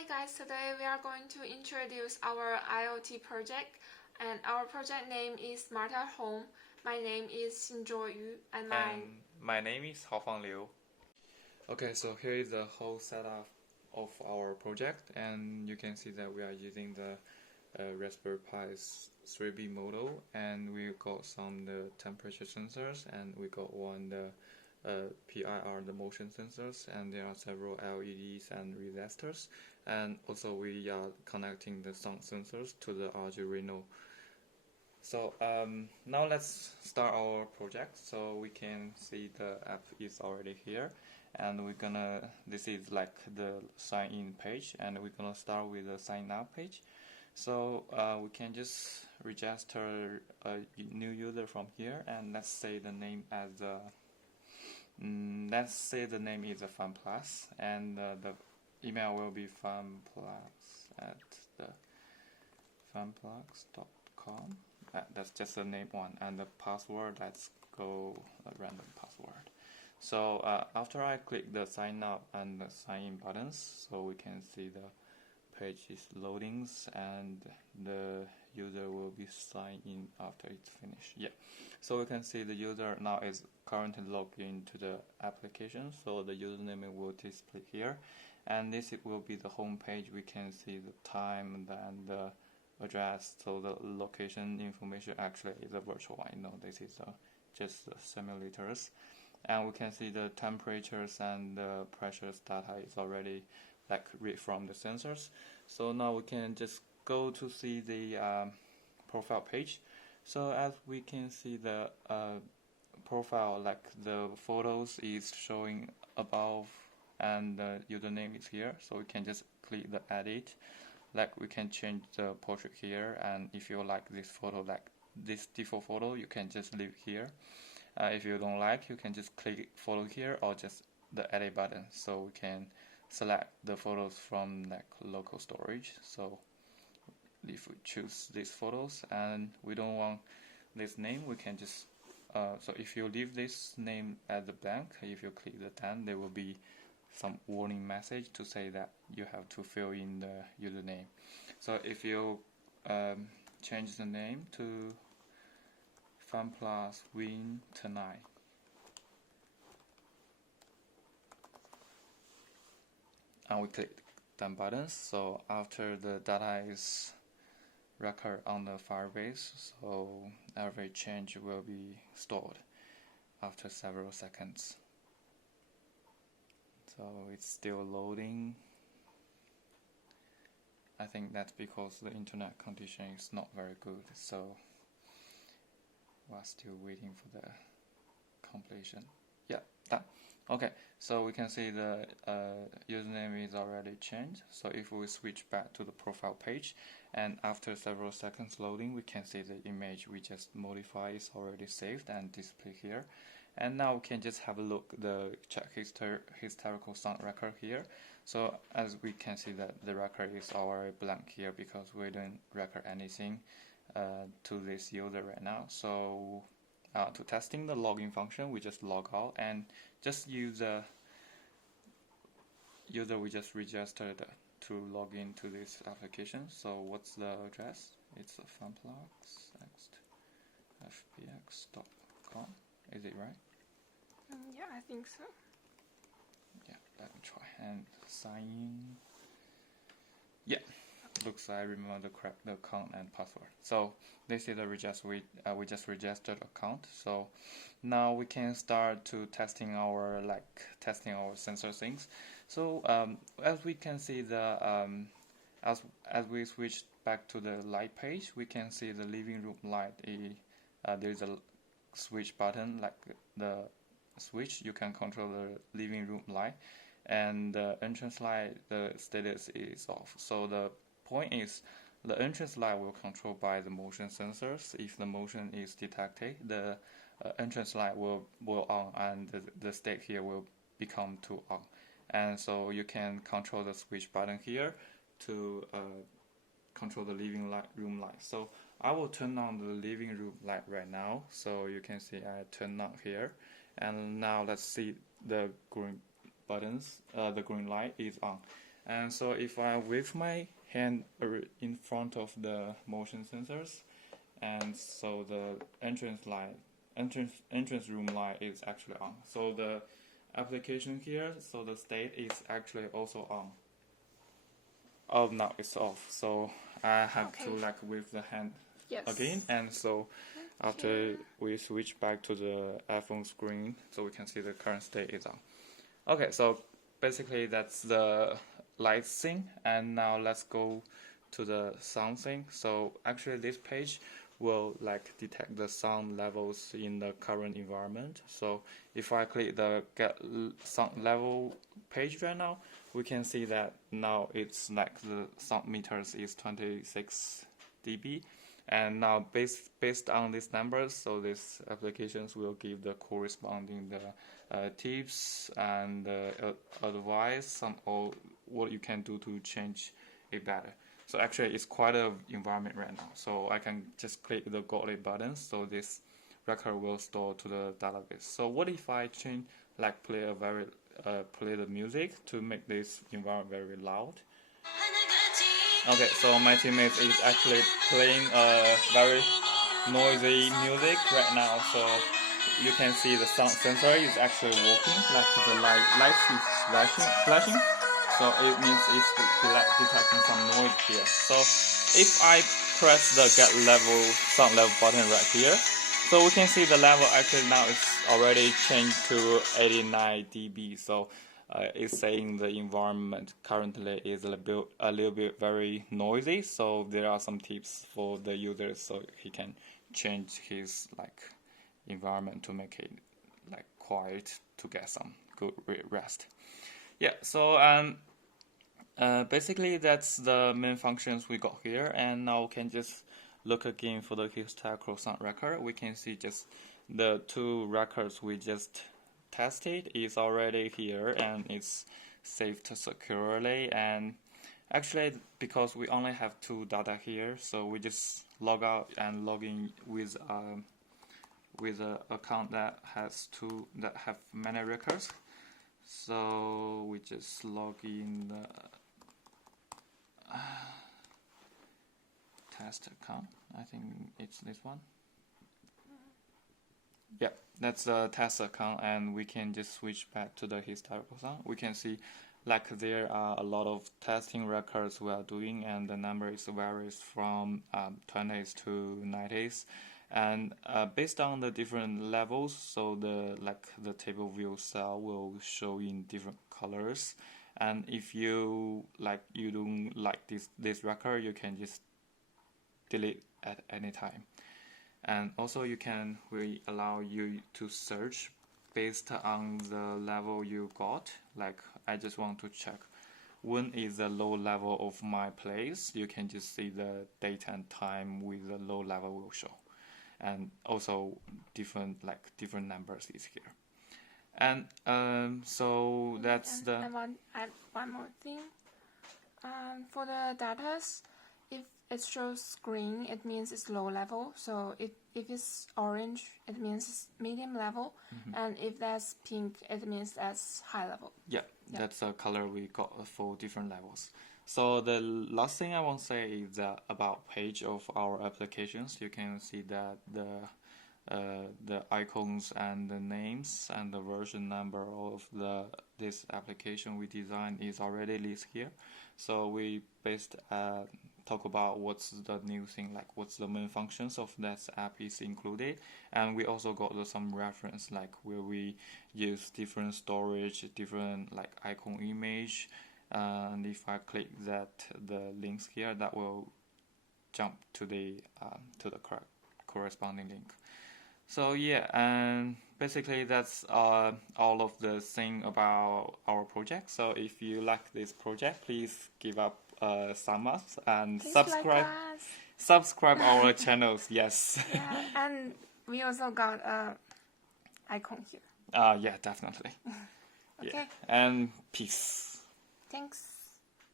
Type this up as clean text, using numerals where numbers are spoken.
Hi guys, today we are going to introduce our IoT project, and our project name is Smart at Home. My name is Xinzhuo Yu, and my name is Haofang Liu. Okay, so here is the whole setup of our project, and you can see that we are using the Raspberry Pi 3B model, and we got some temperature sensors, and we got one PIR, the motion sensors, and there are several LEDs and resistors, and also we are connecting the sound sensors to the arduino. So now let's start our project. So we can see the app is already here, and this is like the sign in page, and we're gonna start with the sign up page. So we can just register a new user from here, and let's say the name as let's say the name is a FunPlus, and the email will be funplus@funplus.com. That's just the name one, and the password, let's go a random password. So after I click the sign up and the sign in buttons, so we can see the page is loading, and the user will be signed in after it's finished. Yeah, so we can see the user now is currently logged into the application, so the username will display here, and this will be the home page. We can see the time and the address, so the location information actually is a virtual one. You know, this is just the simulators, and we can see the temperatures and the pressures data is already like read from the sensors. So now we can just go to see the profile page. So as we can see the profile, like the photos is showing above, and the username is here. So we can just click the edit. Like we can change the portrait here, and if you like this photo, like this default photo, you can just leave here. If you don't like, you can just click photo here or just the edit button. So we can select the photos from like local storage. So if we choose these photos and we don't want this name, we can just so if you leave this name as a blank, if you click the done, there will be some warning message to say that you have to fill in the username. So if you change the name to FunPlus Win Tonight, and we click done buttons. So after the data is record on the Firebase, so every change will be stored after several seconds. So it's still loading. I think that's because the internet condition is not very good, so we're still waiting for the completion. Yeah, done. Okay, so we can see the username is already changed. So if we switch back to the profile page, and after several seconds loading, we can see the image we just modified is already saved and displayed here. And now we can just have a look the check historical sound record here. So as we can see that the record is already blank here because we didn't record anything to this user right now. So to testing the login function, we just log out and just use the user we just registered to log into this application. So what's the address? It's funplus@fbx.com. Is it right? yeah, I think so. Yeah, let me try and sign in. Yeah, looks like I remember the account and password. So this is we just registered account. So now we can start to testing our sensor things. So as we can see as we switch back to the light page, we can see the living room light. There's a switch button, like the switch you can control the living room light, and the entrance light, the status is off. So the point is the entrance light will control by the motion sensors. If the motion is detected, the entrance light will on, and the state here will become to on. And so you can control the switch button here to control the living room light. So I will turn on the living room light right now. So you can see I turn on here, and now let's see the green buttons. The green light is on. And so if I wave my hand in front of the motion sensors, and so the entrance room light is actually on. So the application here, so the state is actually also on. Oh, now it's off. So I have to like wave the hand again, and so after we switch back to the iPhone screen, so we can see the current state is on. Okay, so basically that's the light thing, and now let's go to the sound thing. So actually this page will like detect the sound levels in the current environment. So if I click the get sound level page right now, we can see that now it's like the sound meters is 26 dB. And now based on these numbers, so these applications will give the corresponding tips and advice on all what you can do to change it better. So actually it's quite an environment right now. So I can just click the got it button, so this record will store to the database. So what if I change, like play the music to make this environment very loud? Okay, so my teammate is actually playing a very noisy music right now. So you can see the sound sensor is actually working, like the light is flashing. So it means it's detecting some noise here. So if I press the get sound level button right here, so we can see the level actually now is already changed to 89 dB. So it's saying the environment currently is a little bit very noisy. So there are some tips for the users so he can change his like environment to make it like quiet to get some good rest. Yeah, so basically that's the main functions we got here, and now we can just look again for the historical sound record. We can see just the two records we just tested is already here and it's saved securely. And actually because we only have two data here, so we just log out and log in with an account that have many records. So we just log in the test account. I think it's this one. Yeah, that's the test account, and we can just switch back to the historical sound. We can see like there are a lot of testing records we are doing, and the number varies from 20s to 90s, and based on the different levels, so the table view cell will show in different colors. And if you don't like this record, you can just delete at any time. And also we allow you to search based on the level you got. Like I just want to check when is the low level of my place. You can just see the date and time with the low level will show. And also different numbers is here. And so that's I want to add one more thing. For the datas, if it shows green, it means it's low level. So if it's orange, it means it's medium level. And if that's pink, it means that's high level. Yeah, that's the color we got for different levels. So the last thing I want to say is that about page of our applications, you can see that the icons and the names and the version number of this application we designed is already listed here. So we talk about what's the new thing, like what's the main functions of that app is included, and we also got some reference like where we use different storage, different like icon image, and if I click the links here, that will jump to the corresponding link. So yeah, and basically that's all of the thing about our project. So if you like this project, please give up thumb up and subscribe our channels. Yes. Yeah, and we also got a icon here. Yeah, definitely. Okay. Yeah. And peace. Thanks.